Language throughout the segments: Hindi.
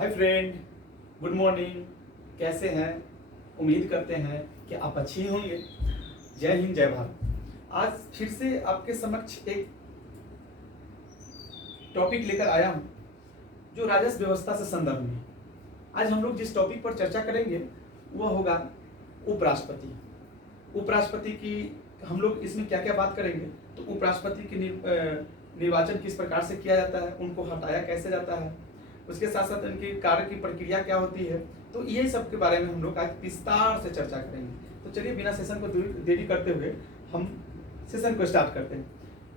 Hi friend, good morning. कैसे हैं? उम्मीद करते हैं कि आप अच्छी होंगे। जय हिंद, जय भारत। आज फिर से आपके समक्ष एक टॉपिक लेकर आया हूं जो राजस्व व्यवस्था से संदर्भ में। आज हम लोग जिस टॉपिक पर चर्चा करेंगे वह होगा उपराष्ट्रपति। उपराष्ट्रपति की हम लोग इसमें क्या क्या बात करेंगे, तो उपराष्ट्रपति की निर्वाचन किस प्रकार से किया जाता है, उनको हटाया कैसे जाता है, उसके साथ साथ उनकी कार्य की प्रक्रिया क्या होती है, तो ये सब के बारे में हम लोग आज विस्तार से चर्चा करेंगे। तो चलिए बिना सेशन को देरी करते हुए हम सेशन को स्टार्ट करते हैं।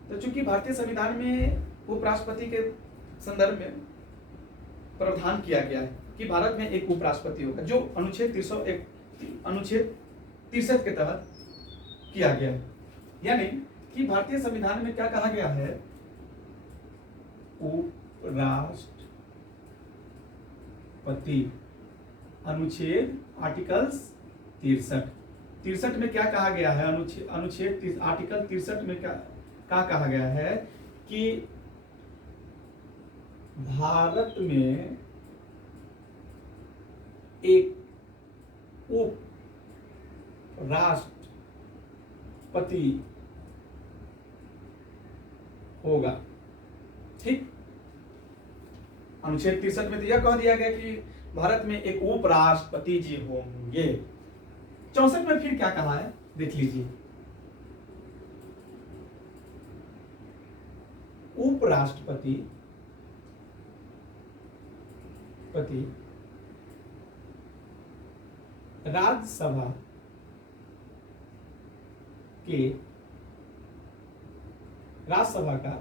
तो चूंकि भारतीय संविधान में उपराष्ट्रपति के संदर्भ में प्रावधान किया गया है कि भारत में एक उपराष्ट्रपति होगा, जो अनुच्छेद 63 के तहत किया गया है। यानी कि भारतीय संविधान में क्या कहा गया है, उपराष्ट्रपति अनुच्छेद आर्टिकल्स 63 में क्या कहा गया है, अनुच्छेद आर्टिकल 63 में क्या कहा गया है कि भारत में एक उपराष्ट्रपति होगा। ठीक, अनुच्छेद 63 में तो यह कह दिया गया कि भारत में एक उपराष्ट्रपति जी होंगे। 64 में फिर क्या कहा है, देख लीजिए। उपराष्ट्रपति राज्यसभा का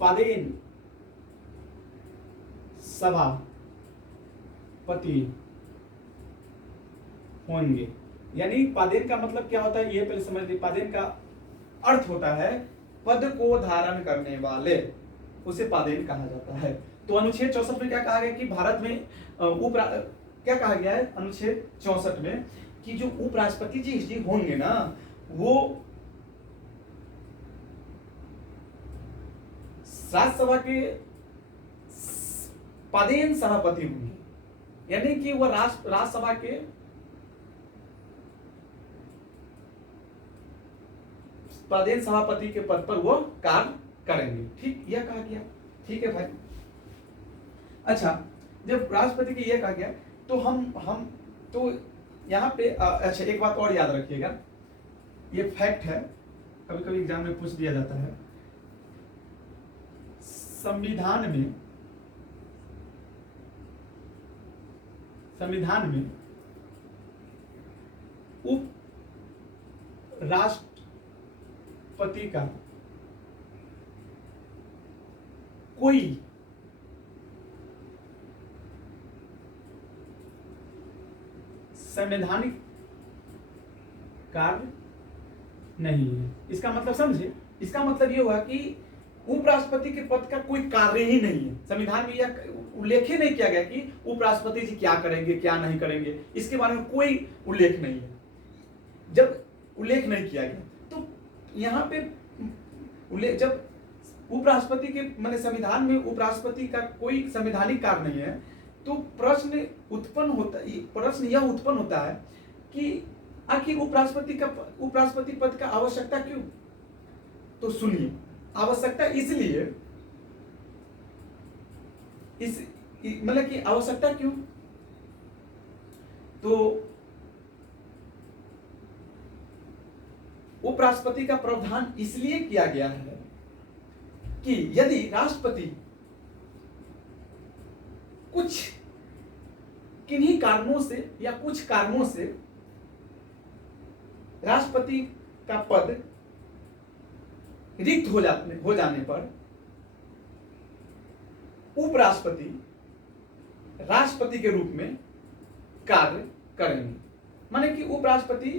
पदेन सभापति होंगे। यानी पदेन का मतलब क्या होता है, ये पहले समझ लीजिए। पदेन का अर्थ होता है पद को धारण करने वाले, उसे पदेन कहा जाता है। तो अनुच्छेद 64 में क्या कहा गया कि भारत में क्या कहा गया है अनुच्छेद 64 में कि जो उपराष्ट्रपति जी होंगे ना, वो राज्यसभा के पदेन सभापति होंगे। यानी कि वह राज्यसभा के पदेन सभापति के पद पर वो कार्य करेंगे। ठीक, यह कहा गया। ठीक है भाई। अच्छा, जब राष्ट्रपति की यह कहा गया तो हम तो यहाँ पे अच्छा एक बात और याद रखिएगा, ये फैक्ट है, कभी कभी एग्जाम में पूछ दिया जाता है। संविधान में उप राष्ट्रपति का कोई संवैधानिक कार्य नहीं है। इसका मतलब समझे, इसका मतलब ये हुआ कि उपराष्ट्रपति के पद का कोई कार्य ही नहीं है। संविधान में यह उल्लेख ही नहीं किया गया कि उपराष्ट्रपति जी क्या करेंगे क्या नहीं करेंगे, इसके बारे में कोई उल्लेख नहीं है। जब उल्लेख नहीं किया गया तो यहाँ पे जब उपराष्ट्रपति के माने संविधान में उपराष्ट्रपति का कोई संवैधानिक कार्य नहीं है, तो प्रश्न यह उत्पन्न होता है कि आखिर उपराष्ट्रपति पद का आवश्यकता क्यों। तो सुनिए, आवश्यकता इसलिए मतलब कि आवश्यकता क्यों, तो उपराष्ट्रपति का प्रावधान इसलिए किया गया है कि यदि राष्ट्रपति कुछ किन्हीं कारणों से या कुछ कारणों से राष्ट्रपति का पद रिक्त हो जाने पर उपराष्ट्रपति राष्ट्रपति के रूप में कार्य करेंगे। माने कि उपराष्ट्रपति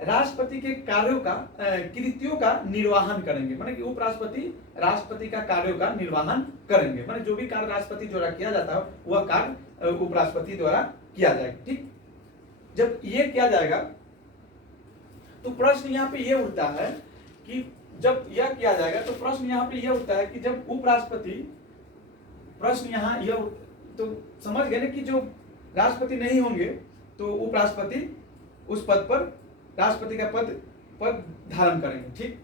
राष्ट्रपति के कार्यों का कृत्यों का निर्वहन करेंगे। माने कि उपराष्ट्रपति राष्ट्रपति का कार्यों का निर्वहन करेंगे। माने जो भी कार्य राष्ट्रपति द्वारा किया जाता है वह कार्य उपराष्ट्रपति द्वारा किया जाएगा। ठीक, जब ये किया जाएगा तो प्रश्न यहाँ पे ये उठता है कि जब यह किया जाएगा तो प्रश्न यहाँ पे यह उठता है कि जब उपराष्ट्रपति, प्रश्न यहाँ यह, तो समझ गए ना कि जो राष्ट्रपति नहीं होंगे तो उपराष्ट्रपति उस पद पर राष्ट्रपति का पद धारण करेंगे। ठीक,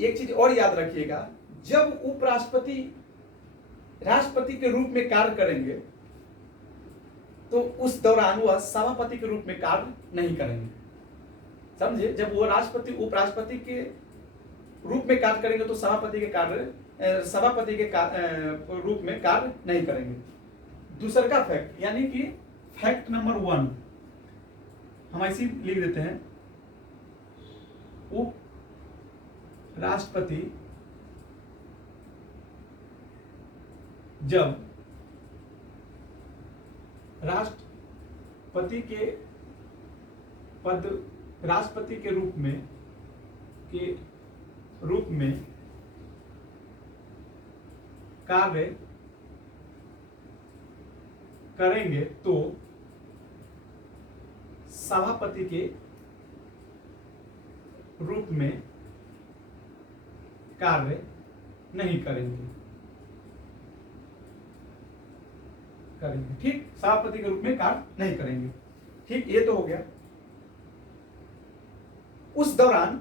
एक चीज और याद रखिएगा, जब उपराष्ट्रपति राष्ट्रपति के रूप में कार्य करेंगे तो उस दौरान वह सभापति के रूप में कार्य नहीं करेंगे। समझे, जब वो राष्ट्रपति उपराष्ट्रपति के रूप में कार्य करेंगे तो सभापति के रूप में कार्य नहीं करेंगे। दूसरा का फैक्ट, यानी कि फैक्ट नंबर 1 हम ऐसे लिख देते हैं, उप राष्ट्रपति जब राष्ट्रपति के रूप में कार्य करेंगे तो सभापति के रूप में कार्य नहीं करेंगे। ठीक, सभापति के रूप में कार्य नहीं करेंगे। ठीक, ये तो हो गया। उस दौरान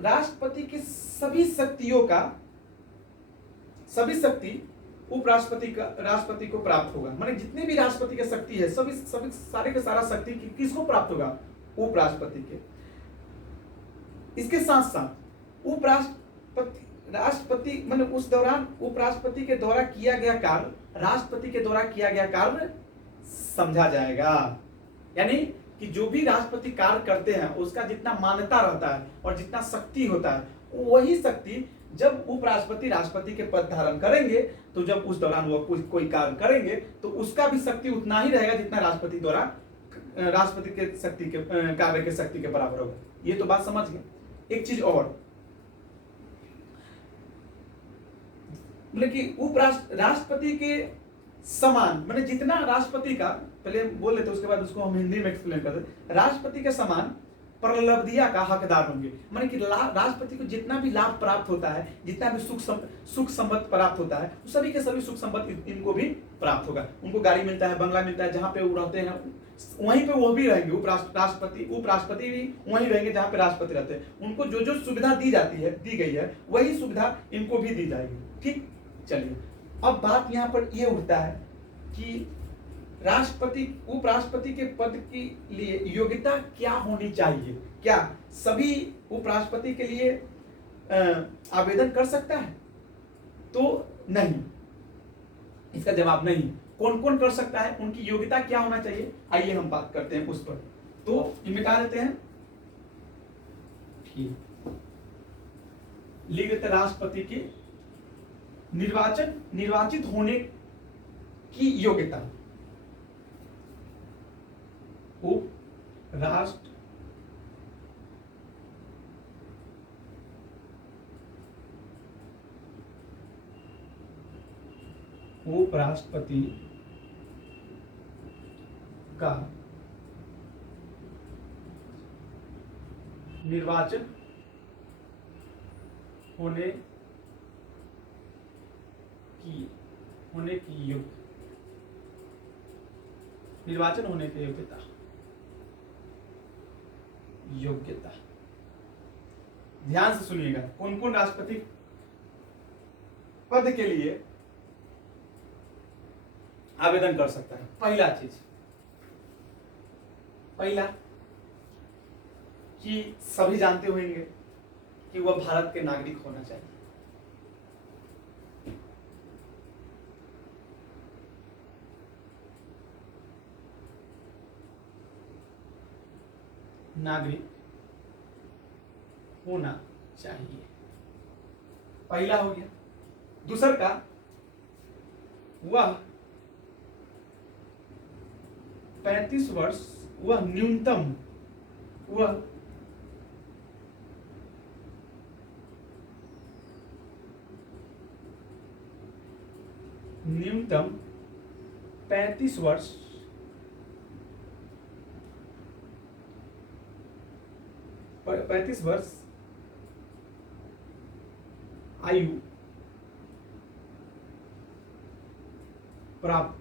राष्ट्रपति की सभी शक्ति राष्ट्रपति को प्राप्त होगा। माने जितने भी राष्ट्रपति की शक्ति है, सभी सारे के सारा शक्ति किसको प्राप्त होगा? उपराष्ट्रपति के। इसके साथ साथ राष्ट्रपति माने उस दौरान उपराष्ट्रपति के द्वारा किया गया कार्य राष्ट्रपति के द्वारा किया गया कार्य समझा जाएगा। यानी कि जो भी राष्ट्रपति कार्य करते हैं उसका जितना मान्यता रहता है और जितना शक्ति होता है, वही शक्ति जब उपराष्ट्रपति राष्ट्रपति के पद धारण करेंगे तो जब उस दौरान वो कोई कार्य करेंगे तो उसका भी शक्ति उतना ही रहेगा जितना राष्ट्रपति द्वारा राष्ट्रपति के शक्ति के कार्य के शक्ति के बराबर होगा। ये तो बात समझ गए। एक चीज और, मतलब कि राष्ट्रपति के समान, माने जितना राष्ट्रपति का, पहले बोल लेते उसके बाद उसको हम हिंदी में एक्सप्लेन करते, राष्ट्रपति के समान प्रलब्धिया का हकदार होंगे। माने कि राष्ट्रपति को जितना भी लाभ प्राप्त होता है, जितना भी सुख संपत्ति प्राप्त होता है, सभी के सभी सुख संपत्ति इनको भी प्राप्त होगा। उनको गाड़ी मिलता है, बंगला मिलता है, जहां पे वो रहते हैं वहीं पे वो भी रहेंगे। उपराष्ट्रपति भी वहीं रहेंगे जहां पे राष्ट्रपति रहते हैं। उनको जो जो सुविधा दी गई है वही सुविधा इनको भी दी जाएगी। ठीक, चलिए अब बात यहाँ पर ये उठता है कि उपराष्ट्रपति के पद के लिए योग्यता क्या होनी चाहिए? क्या सभी उपराष्ट्रपति के लिए आवेदन कर सकता है? तो नहीं, इसका जवाब नहीं। कौन कौन कर सकता है, उनकी योग्यता क्या होना चाहिए, आइए हम बात करते हैं उस पर। तो ये मिटा देते हैं, ठीक, लिख देते राष्ट्रपति की निर्वाचित होने की योग्यता। उपराष्ट्रपति का निर्वाचन होने की निर्वाचन होने की योग्यता। ध्यान से सुनिएगा, कौन कौन राष्ट्रपति पद के लिए आवेदन कर सकता है? पहला कि सभी जानते होंगे कि वह भारत के नागरिक होना चाहिए। नागरिक होना चाहिए, पहला हो गया। दूसरा का, वह 35 वर्ष, वह न्यूनतम 35 वर्ष 35 वर्ष आयु प्राप्त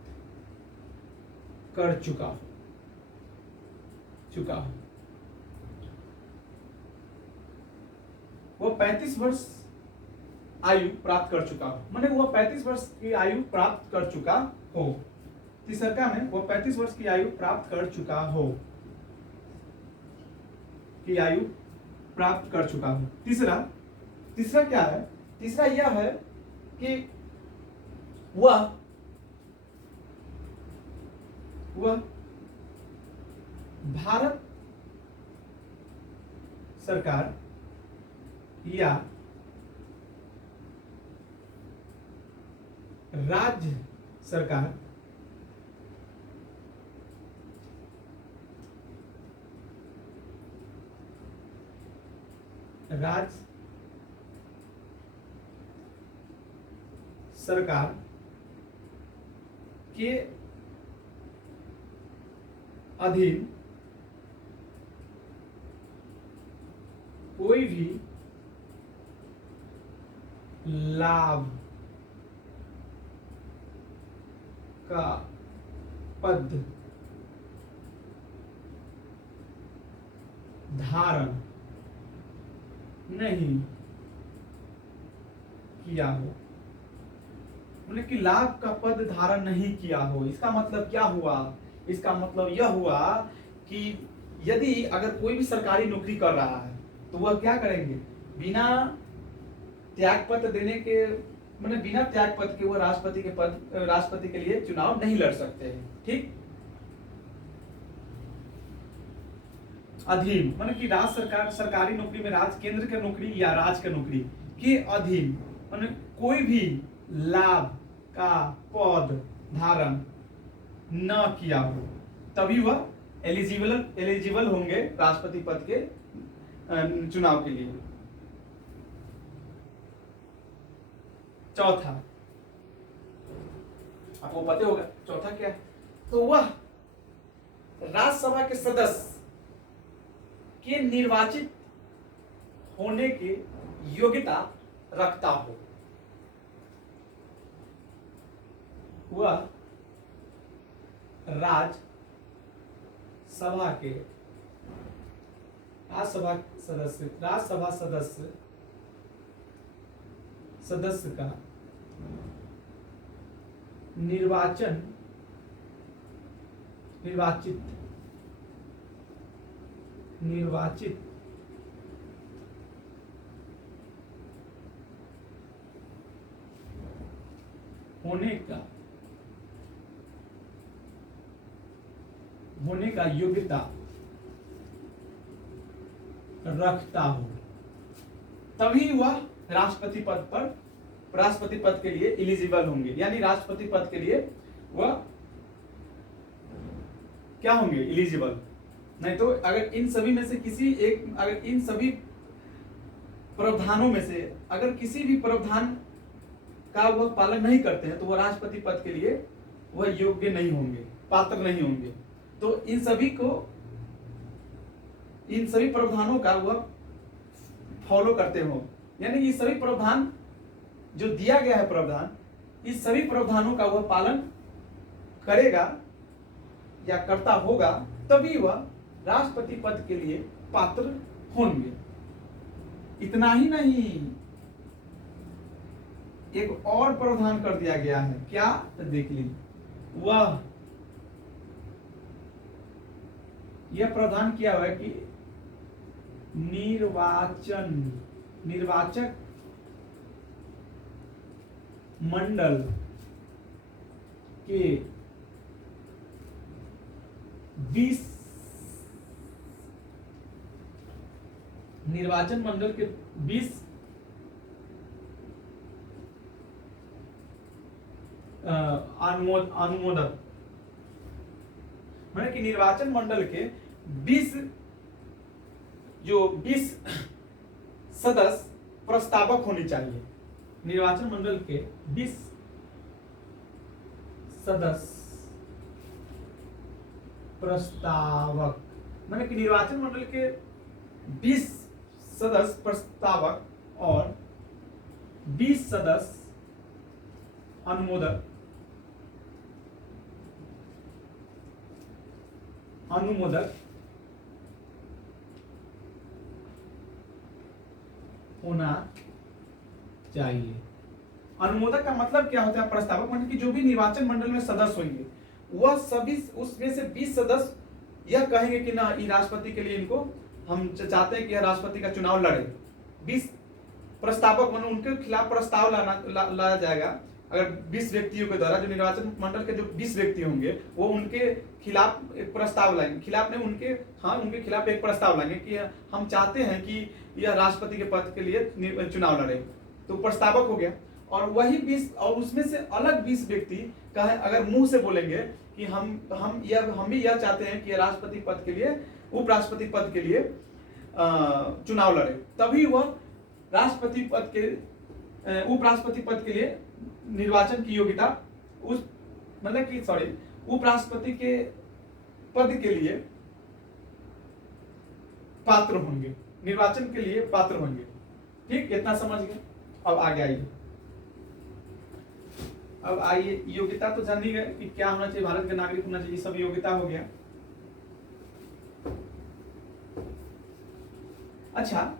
कर चुका हो वो 35 वर्ष आयु प्राप्त कर चुका हो, माने वो 35 वर्ष की आयु प्राप्त कर चुका हो। तीसरा में वो 35 वर्ष की आयु प्राप्त कर चुका हो, की आयु प्राप्त कर चुका हो। तीसरा क्या है? तीसरा यह है कि वह भारत सरकार या राज्य सरकार के अधीन कोई भी लाभ का पद धारण नहीं किया हो, मतलब कि लाभ का पद धारण नहीं किया हो। इसका मतलब क्या हुआ? इसका मतलब यह हुआ कि यदि अगर कोई भी सरकारी नौकरी कर रहा है तो वह क्या करेंगे? बिना त्यागपत्र देने के, मतलब बिना त्यागपत्र के वो राष्ट्रपति के लिए चुनाव नहीं लड़ सकते हैं। ठीक, अधीन मतलब कि राज्य सरकार सरकारी नौकरी में केंद्र की नौकरी या राज्य की नौकरी के अधीन मतलब कोई भी लाभ का पद धारण न किया हो, तभी वह एलिजिबल होंगे राष्ट्रपति पद के चुनाव के लिए। चौथा, आपको पता होगा चौथा क्या है? तो वह राज्यसभा के सदस्य के निर्वाचित होने की योग्यता रखता हो। वह राज्यसभा सदस्य का निर्वाचित होने का योग्यता रखता हो, तभी वह राष्ट्रपति पद के लिए एलिजिबल होंगे। यानी राष्ट्रपति पद के लिए वह क्या होंगे? एलिजिबल। नहीं तो अगर इन सभी में से अगर इन सभी प्रावधानों में से अगर किसी भी प्रावधान का वह पालन नहीं करते हैं तो वह राष्ट्रपति पद के लिए वह योग्य नहीं होंगे, पात्र नहीं होंगे। तो इन सभी प्रावधानों का वह फॉलो करते हो, यानी ये सभी प्रावधान जो दिया गया है प्रावधान, इस सभी प्रावधानों का वह पालन करेगा या करता होगा, तभी वह राष्ट्रपति पद के लिए पात्र होंगे। इतना ही नहीं, एक और प्रावधान कर दिया गया है। क्या? तो देख लीजिए, यह प्रावधान किया हुआ है कि निर्वाचक मंडल के 20 अनुमोदक, माने कि निर्वाचन मंडल के 20 सदस्य प्रस्तावक होने चाहिए। निर्वाचन मंडल के 20 सदस्य प्रस्तावक, माने कि निर्वाचन मंडल के 20 सदस्य प्रस्तावक और 20 सदस्य अनुमोदक होना चाहिए। अनुमोदक का मतलब क्या होता है? प्रस्तावक मतलब कि जो भी निर्वाचन मंडल में सदस्य होंगे वह सभी उसमें से 20 सदस्य यह कहेंगे कि ना ये राष्ट्रपति के लिए इनको हम चाहते हैं कि यह राष्ट्रपति का चुनाव लड़े। 20 प्रस्तावक मतलब उनके खिलाफ प्रस्ताव लाया जाएगा। अगर 20 व्यक्तियों के द्वारा, जो निर्वाचन मंडल के जो 20 व्यक्ति होंगे वो उनके खिलाफ एक प्रस्ताव लाएंगे, खिलाफ नहीं उनके खिलाफ एक प्रस्ताव लाएंगे कि हम चाहते हैं कि यह राष्ट्रपति के पद के लिए चुनाव लड़े। तो प्रस्तावक हो गया। और वही 20 और उसमें से अलग 20 व्यक्ति कहे अगर मुंह से बोलेंगे कि हम भी यह चाहते हैं कि राष्ट्रपति पद के लिए, उपराष्ट्रपति पद के लिए चुनाव लड़े, तभी वह राष्ट्रपति पद के उपराष्ट्रपति पद के लिए निर्वाचन की योग्यता उपराष्ट्रपति के पद के लिए पात्र होंगे, निर्वाचन के लिए पात्र होंगे। ठीक, इतना समझ गए। अब आगे आइए। अब आइए, योग्यता तो जान ही गए कि क्या होना चाहिए, भारत का नागरिक होना चाहिए, सब योग्यता हो गया। अच्छा,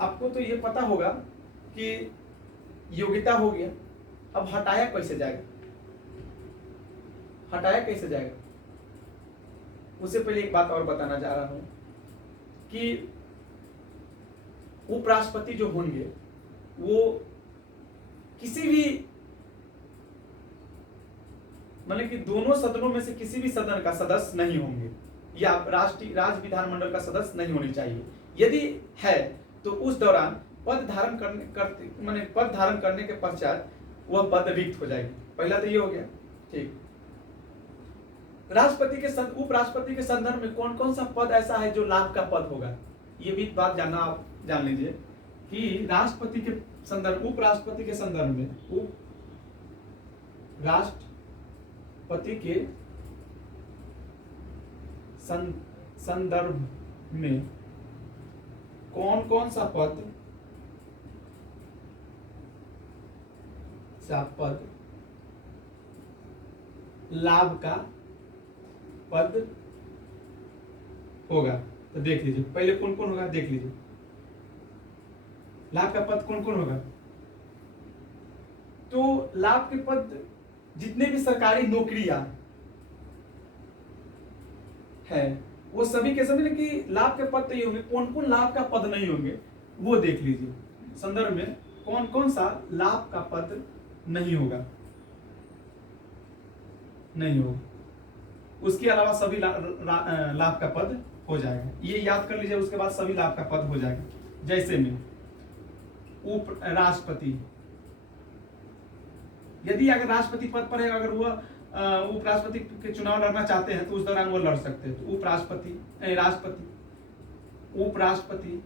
आपको तो ये पता होगा कि योग्यता हो गया। अब हटाया कैसे जाएगा? उससे पहले एक बात और बताना चाह रहा हूं कि उपराष्ट्रपति जो होंगे वो किसी भी मतलब कि दोनों सदनों में से किसी भी सदन का सदस्य नहीं होंगे, या राज्य विधानमंडल का सदस्य नहीं होनी चाहिए। यदि है तो उस दौरान पद धारण करने के पश्चात वह पद रिक्त हो जाएगी। पहला तो ये हो गया। ठीक, उपराष्ट्रपति के संदर्भ में कौन कौन सा पद ऐसा है जो लाभ का पद होगा, ये भी बात जानना आप जान लीजिए कि उपराष्ट्रपति के संदर्भ में राष्ट्रपति के संदर्भ में कौन कौन सा पद लाभ का पद होगा। तो देख लीजिए पहले कौन कौन होगा, देख लीजिए लाभ का पद कौन कौन होगा। तो लाभ के पद जितने भी सरकारी नौकरियां है वो सभी के सभी कि लाभ के पद तो ये होंगे। कौन कौन लाभ का पद नहीं होंगे वो देख लीजिए, संदर्भ में कौन कौन सा लाभ का पद नहीं होगा। उसके अलावा सभी लाभ का पद हो जाएगा। ये याद कर लीजिए। उसके बाद सभी लाभ का पद हो जाएगा। जैसे में उपराष्ट्रपति, यदि अगर राष्ट्रपति पद पर है, अगर वह उपराष्ट्रपति के चुनाव लड़ना चाहते हैं तो उस दौरान वो लड़ सकते हैं। तो उपराष्ट्रपति,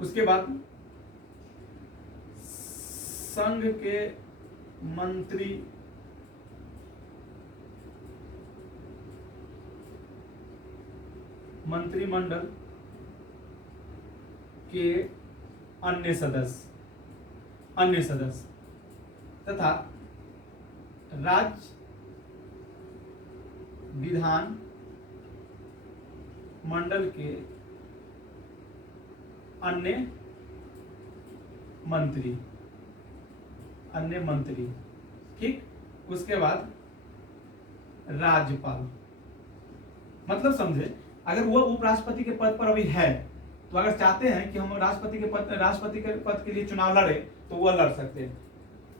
उसके बाद संघ के मंत्रिमंडल के अन्य सदस्य तथा राज्य विधान मंडल के अन्य मंत्री। ठीक, उसके बाद राज्यपाल। मतलब समझे, अगर वह उपराष्ट्रपति के पद पर अभी है तो अगर चाहते हैं कि हम राष्ट्रपति के पद के लिए चुनाव लड़े तो वह लड़ सकते हैं।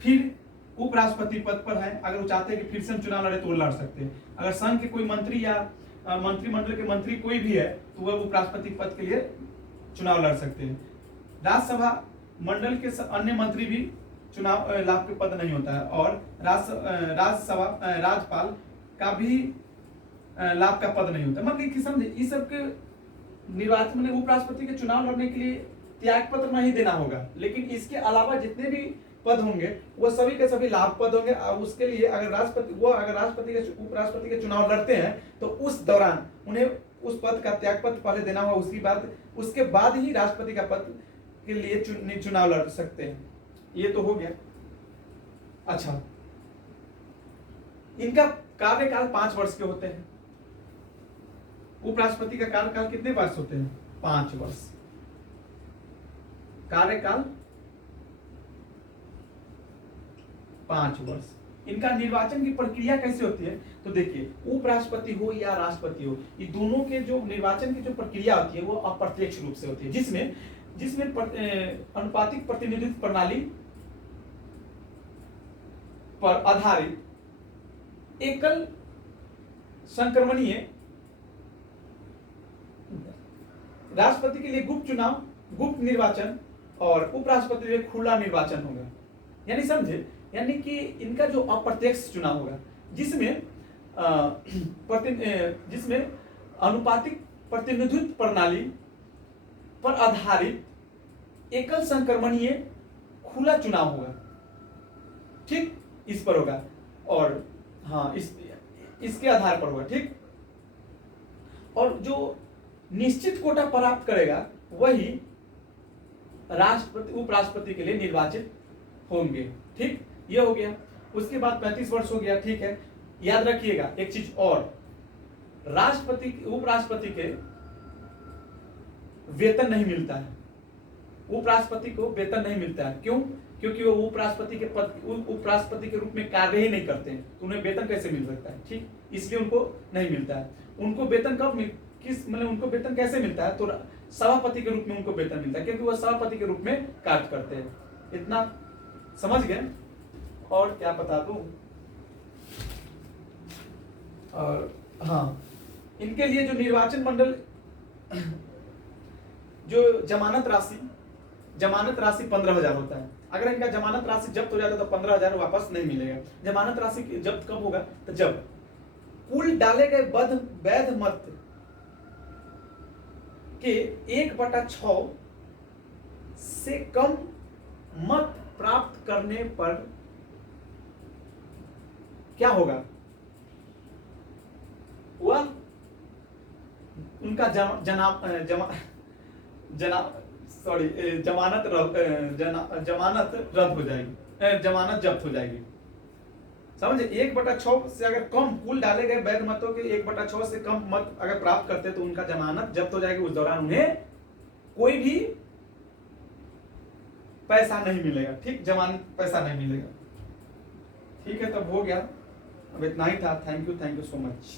फिर उपराष्ट्रपति पद पर है, अगर वो चाहते हैं कि फिर से हम चुनाव लड़े तो वो लड़ सकते हैं। अगर संघ के कोई मंत्री या मंत्रिमंडल के मंत्री कोई भी है तो वह उपराष्ट्रपति पद के लिए चुनाव लड़ सकते हैं। राज्यसभा मंडल के अन्य मंत्री भी चुनाव लाभ के पद नहीं होता है। और राज्यपाल का भी लाभ का पद नहीं होता। मतलब कि समझे, इस सब के निर्वाचन में उपराष्ट्रपति के चुनाव लड़ने के लिए त्याग पत्र नहीं देना होगा, लेकिन इसके अलावा जितने भी पद होंगे वो सभी के सभी लाभ पद होंगे। और उसके लिए अगर राष्ट्रपति के उपराष्ट्रपति के चुनाव लड़ते हैं तो उस दौरान उन्हें उस पद का त्यागपत्र पहले देना होगा, उसके बाद ही राष्ट्रपति का पद के लिए चुनाव लड़ सकते हैं। ये तो हो गया। अच्छा, इनका कार्यकाल 5 वर्ष के होते हैं। उपराष्ट्रपति का कार्यकाल कितने वर्ष होते हैं? 5 वर्ष। कार्यकाल 5 वर्ष। इनका निर्वाचन की प्रक्रिया कैसे होती है? तो देखिए, उपराष्ट्रपति हो या राष्ट्रपति हो, ये दोनों के जो निर्वाचन की जो प्रक्रिया होती है वो अप्रत्यक्ष रूप से होती है, जिसमें अनुपातिक प्रतिनिधित्व प्रणाली पर आधारित एकल संक्रमणीय राष्ट्रपति के लिए गुप्त निर्वाचन और उपराष्ट्रपति के लिए खुला निर्वाचन होगा। यानी समझे, यानी कि इनका जो अप्रत्यक्ष चुनाव होगा, जिसमें अनुपातिक प्रतिनिधित्व प्रणाली पर आधारित एकल संक्रमणीय खुला चुनाव होगा। ठीक, इस पर होगा। और हाँ, इसके आधार पर होगा। ठीक, और जो निश्चित कोटा प्राप्त करेगा वही राष्ट्रपति उपराष्ट्रपति के लिए निर्वाचित होंगे। ठीक, ये हो गया। उसके बाद 35 वर्ष हो गया। ठीक है, याद रखिएगा एक चीज और, उपराष्ट्रपति के वेतन नहीं मिलता है। उपराष्ट्रपति को वेतन नहीं मिलता है। क्यों? क्योंकि वो उपराष्ट्रपति के रूप में कार्य ही नहीं करते हैं, तो उन्हें वेतन कैसे मिल सकता है? ठीक, इसलिए उनको नहीं मिलता है। उनको वेतन उनको वेतन कैसे मिलता है? तो सभापति के रूप में उनको वेतन मिलता है, क्योंकि वह सभापति के रूप में कार्य करते हैं। इतना समझ गए? और क्या बता दूं? और हाँ, इनके लिए जो निर्वाचन मंडल, जो जमानत राशि 15,000 होता है। अगर इनका जमानत राशि जब्त हो जाता है तो 15,000 वापस नहीं मिलेगा। जमानत राशि जब्त कब होगा? तो जब कुल डाले गए वैध मत के 1/6 से कम मत प्राप्त करने पर क्या होगा? वह उनका जमानत रद्द हो जाएगी, जमानत जब्त हो जाएगी। समझे? 1/6 से अगर कम, कुल डाले गए वैध मतों के 1/6 से कम मत अगर प्राप्त करते तो उनका जमानत जब्त हो जाएगी। उस दौरान उन्हें कोई भी पैसा नहीं मिलेगा। ठीक, जमानत पैसा नहीं मिलेगा। ठीक है, तब हो गया। अब इतना ही था। Thank you so much.